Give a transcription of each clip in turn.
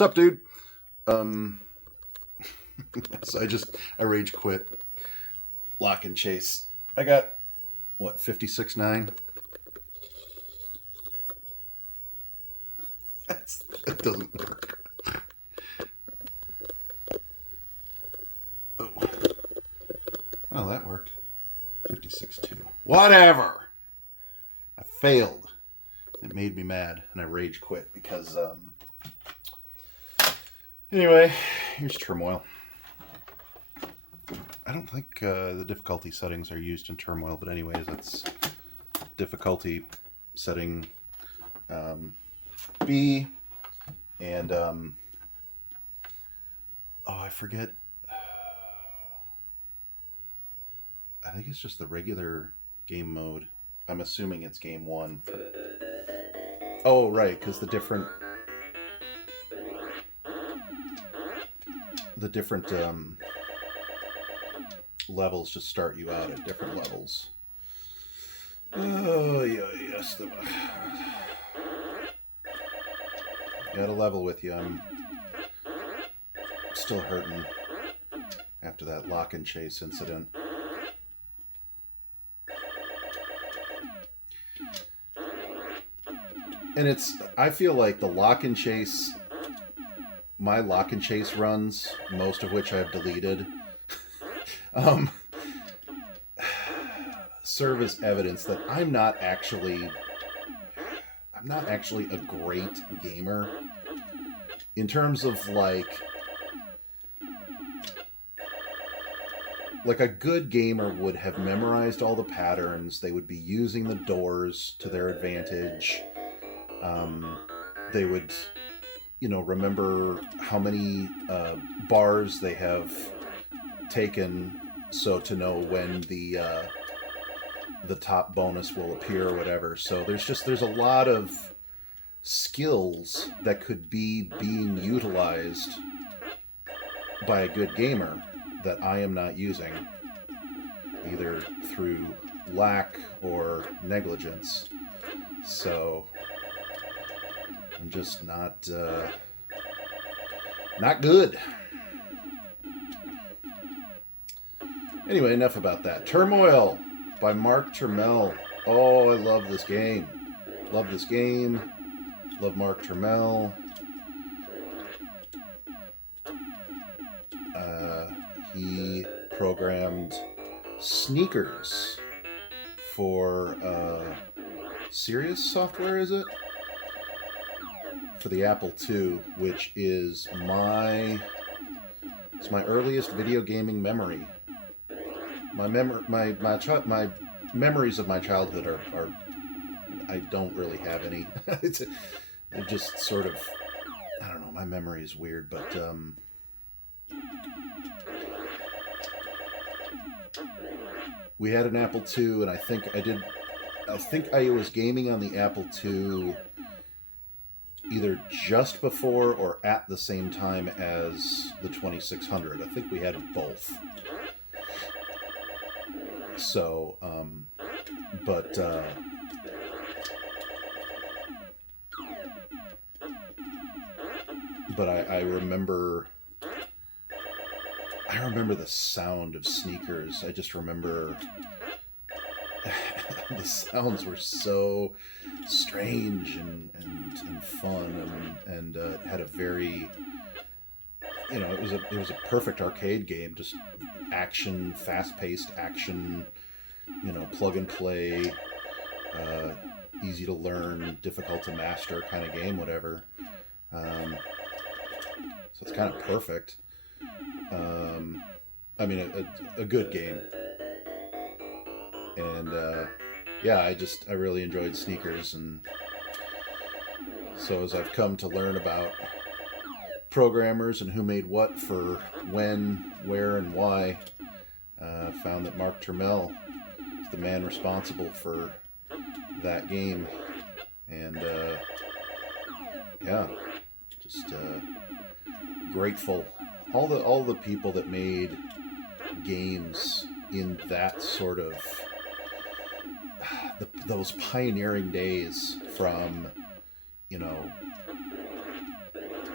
What's up, dude? So I rage quit Lock and Chase. I got, what, 56.9? That doesn't work. Oh. Well, that worked. 56.2. Whatever! I failed. It made me mad, and I rage quit because, anyway, here's Turmoil. I don't think the difficulty settings are used in Turmoil, but anyways, that's difficulty setting B, and oh, I forget. I think it's just the regular game mode. I'm assuming it's game 1. Oh, right, because the different levels just start you out at different levels. Oh, yeah, yes. Got a level with you. I'm still hurting after that Lock and Chase incident. And I feel like the Lock and Chase, my Lock and Chase runs, most of which I've deleted, serve as evidence that I'm not actually a great gamer in terms of like a good gamer would have memorized all the patterns. They would be using the doors to their advantage. They would, remember how many bars they have taken, so to know when the top bonus will appear or whatever. So there's a lot of skills that could be being utilized by a good gamer that I am not using, either through lack or negligence. So I'm just not good. Anyway, enough about that. Turmoil by Mark Turmel. Oh, I love this game. Love this game. Love Mark Turmel. He programmed sneakers for Sirius Software, is it? For the Apple II, which is my earliest video gaming memory. My memories of my childhood are I don't really have any. They're just sort of, I don't know, my memory is weird, but we had an Apple II, and I think I was gaming on the Apple II either just before or at the same time as the 2600. I think we had both. So, but I remember the sound of sneakers. I just remember the sounds were so strange and fun, and had a very, it was a perfect arcade game, just action, fast-paced action, plug and play, easy to learn, difficult to master kind of game, whatever. So it's kind of perfect. I mean, a good game. And yeah, I really enjoyed sneakers, and so as I've come to learn about programmers and who made what for when, where, and why, found that Mark Turmel is the man responsible for that game, and yeah, just grateful. All the people that made games in that sort of those pioneering days, from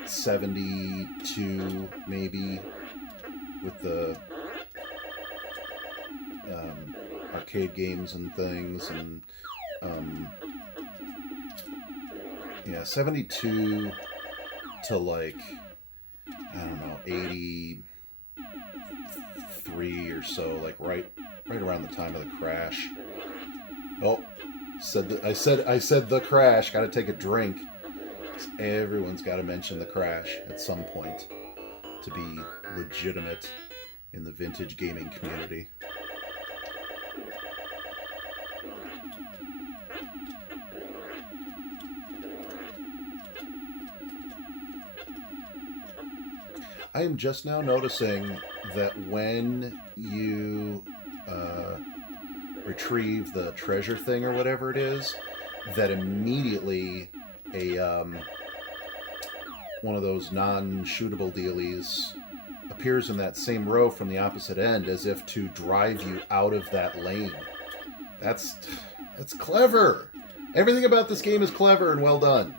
72 maybe, with the arcade games and things, and yeah, 72 to like, I don't know, 83 or so, like right around the time of the crash. Oh, I said the crash. Got to take a drink. Everyone's got to mention the crash at some point to be legitimate in the vintage gaming community. I am just now noticing that when you retrieve the treasure thing or whatever it is, that immediately a one of those non-shootable dealies appears in that same row from the opposite end, as if to drive you out of that lane. That's clever. Everything about this game is clever and well done.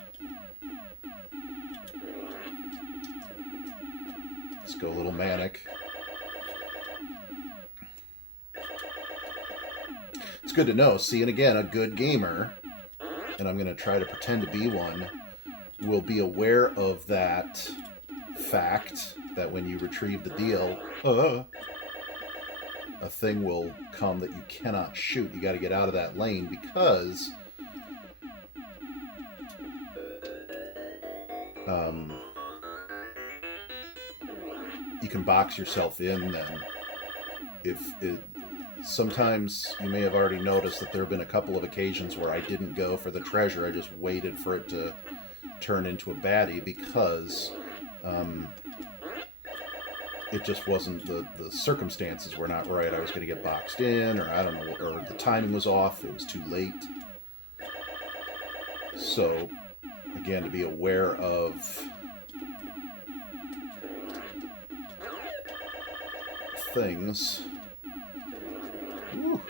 Let's go a little manic. It's good to know. See, and again, a good gamer, and I'm going to try to pretend to be one, will be aware of that fact that when you retrieve the deal, a thing will come that you cannot shoot. You got to get out of that lane because you can box yourself in then. Sometimes you may have already noticed that there have been a couple of occasions where I didn't go for the treasure. I just waited for it to turn into a baddie because it just wasn't, the circumstances were not right. I was going to get boxed in, or I don't know, or the timing was off. It was too late. So, again, to be aware of things. Woo.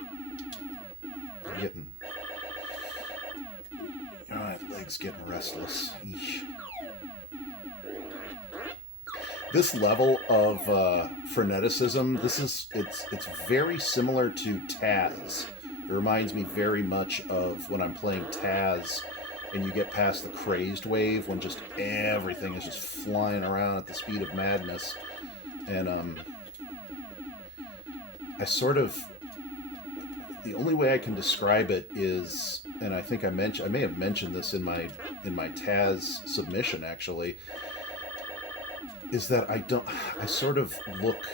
My legs getting restless. Eesh. This level of freneticism, it's very similar to Taz. It reminds me very much of when I'm playing Taz and you get past the crazed wave when just everything is just flying around at the speed of madness. And the only way I can describe it is, and I think I may have mentioned this in my Taz submission actually, is that I sort of look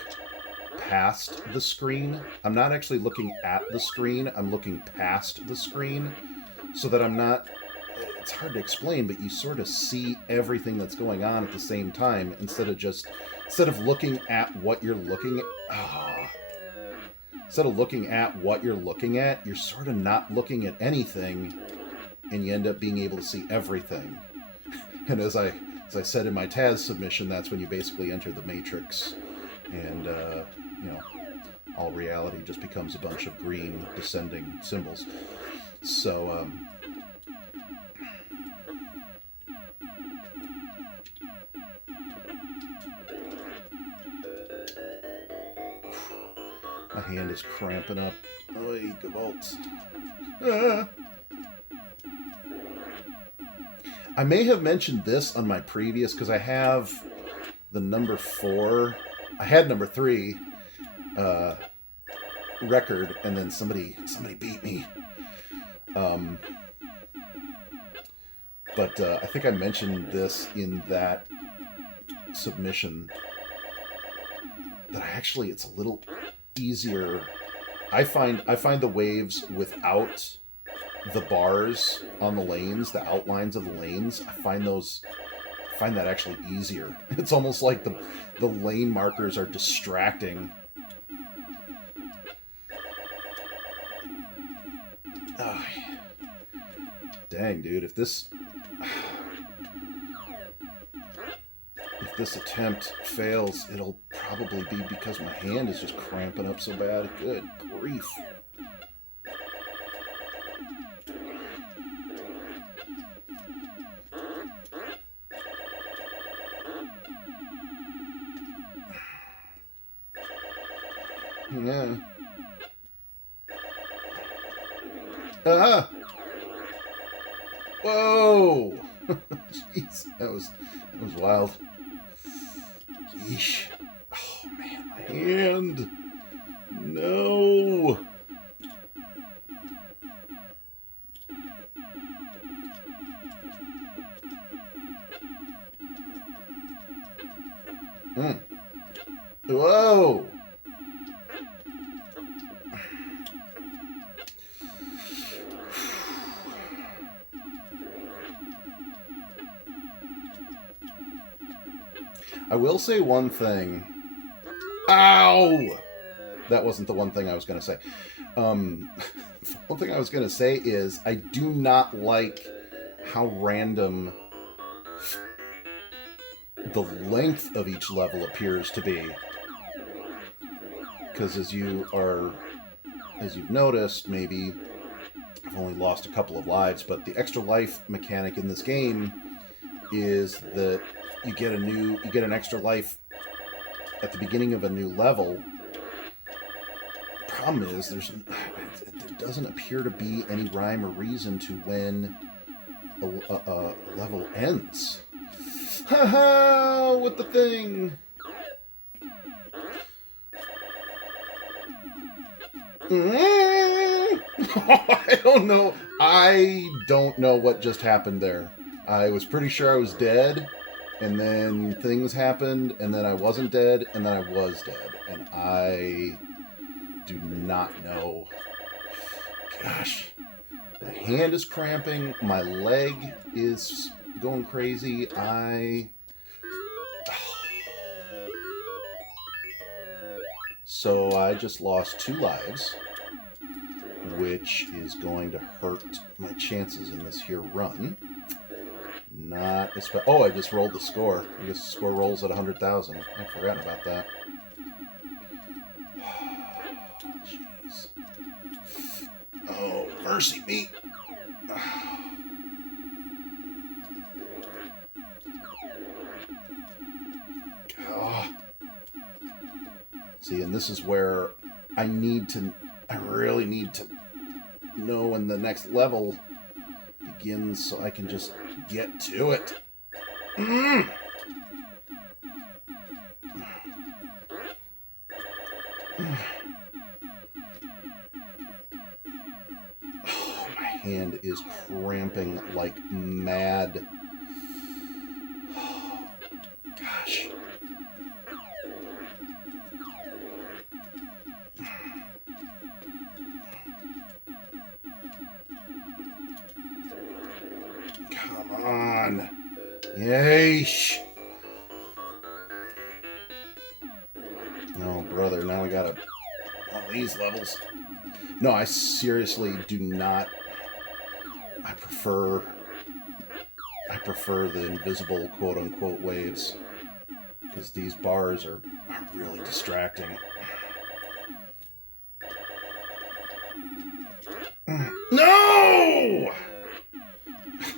past the screen. I'm not actually looking at the screen, I'm looking past the screen, so that I'm not, it's hard to explain, but you sort of see everything that's going on at the same time instead of looking at what you're looking at. Instead of looking at what you're looking at, you're sort of not looking at anything, and you end up being able to see everything. And as I said in my Taz submission, that's when you basically enter the Matrix, and all reality just becomes a bunch of green descending symbols. So my hand is cramping up. Oy, Gewalt. Ah. I may have mentioned this on my previous, because I have the number 4. I had number 3 record, and then somebody beat me. But I think I mentioned this in that submission, that it's a little easier. I find the waves without the bars on the lanes, the outlines of the lanes, I find that actually easier. It's almost like the lane markers are distracting. Oh, dang, dude, if this attempt fails, it'll probably be because my hand is just cramping up so bad. Good grief. Yeah. Ah! Whoa! Jeez, that was wild. Yeesh. Oh man, my hand. No. Whoa. I will say one thing. Ow! That wasn't the one thing I was going to say. One thing I was going to say is I do not like how random the length of each level appears to be. Because as you've noticed, maybe I've only lost a couple of lives, but the extra life mechanic in this game is that you get an extra life at the beginning of a new level. The problem is there doesn't appear to be any rhyme or reason to when a level ends. Haha! With the thing. I don't know. I don't know what just happened there. I was pretty sure I was dead, and then things happened, and then I wasn't dead, and then I was dead. And I do not know. Gosh. My hand is cramping. My leg is going crazy. So I just lost 2 lives, which is going to hurt my chances in this here run. I just rolled the score. I guess the score rolls at 100,000. I'd forgotten about that. Jeez. Oh, mercy me. See, and this is where I really need to know when the next level begins so I can just get to it. Oh, my hand is cramping like mad. Gosh. Come on. Yeesh. Oh, brother, now I got one of these levels. No, I seriously do not. I prefer the invisible quote-unquote waves, because these bars are really distracting. No!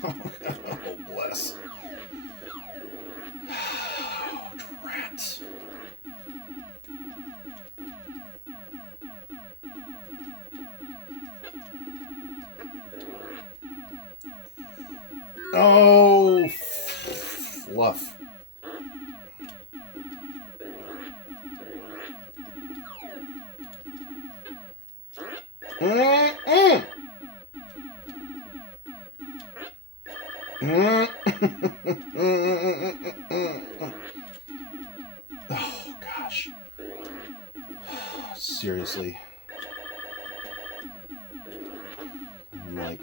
Oh, bless. Oh, drat. Oh, fluff. Oh, gosh. Seriously. I'm like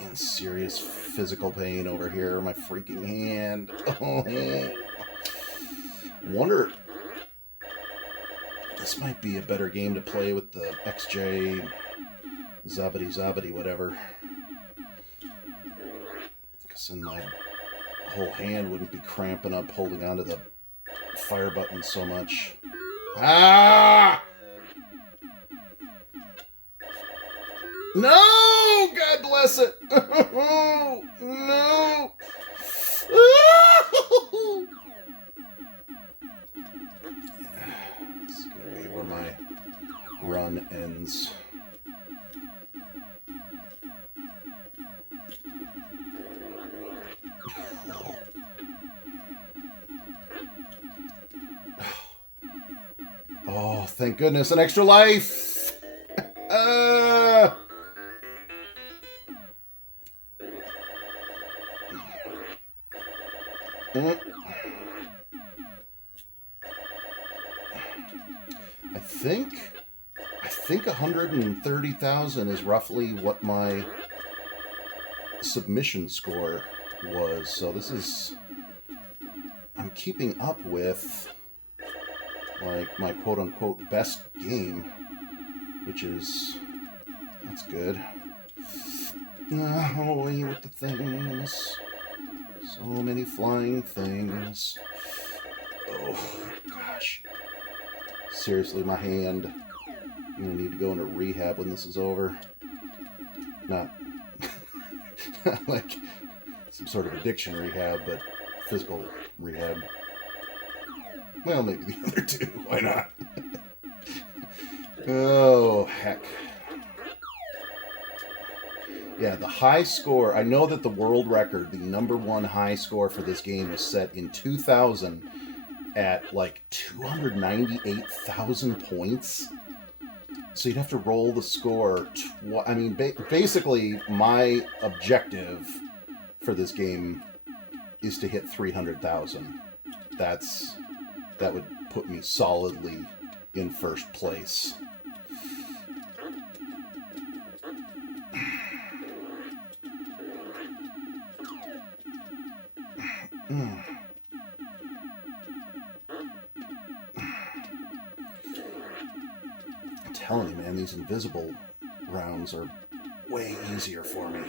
in serious physical pain over here. My freaking hand. Oh. Wonder. This might be a better game to play with the XJ Zobbity whatever. Because then my whole hand wouldn't be cramping up holding onto the fire button so much. Ah! No! God bless it! No! run ends. Oh, thank goodness, an extra life! I think 130,000 is roughly what my submission score was. So this is, I'm keeping up with like my quote-unquote best game, which is, that's good. Away with the things. So many flying things. Oh, gosh. Seriously, my hand. I'm going to need to go into rehab when this is over. Not like some sort of addiction rehab, but physical rehab. Well, maybe the other two. Why not? Oh, heck. Yeah, the high score. I know that the world record, the #1 high score for this game, was set in 2000 at like 298,000 points. So you'd have to roll the score. I mean, basically, my objective for this game is to hit 300,000. That would put me solidly in first place. I'm telling you, man, these invisible rounds are way easier for me.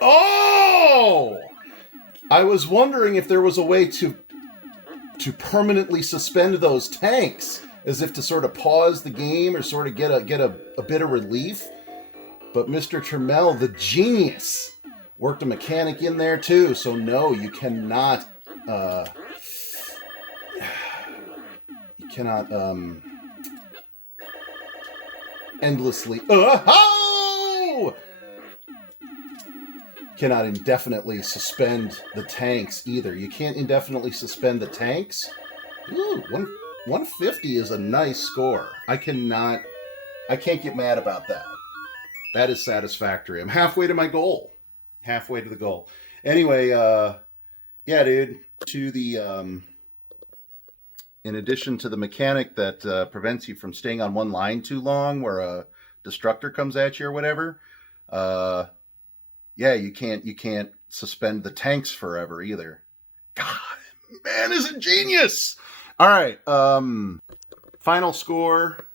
Oh! I was wondering if there was a way to permanently suspend those tanks, as if to sort of pause the game or sort of get a bit of relief. But Mr. Turmoil, the genius, worked a mechanic in there too. So no, you cannot endlessly cannot indefinitely suspend the tanks either. You can't indefinitely suspend the tanks. Ooh, 150 is a nice score. I can't get mad about that. That is satisfactory. I'm halfway to my goal. Halfway to the goal. Anyway, yeah, dude, to the in addition to the mechanic that prevents you from staying on one line too long where a destructor comes at you or whatever, yeah, you can't suspend the tanks forever either. God, man is a genius. All right, final score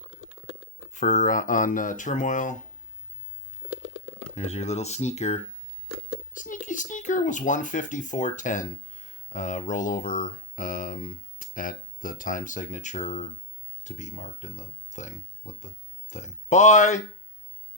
for on Turmoil. There's your little sneaker. Sneaky sneaker was 154.10. Rollover at the time signature to be marked in the thing with the thing. Bye.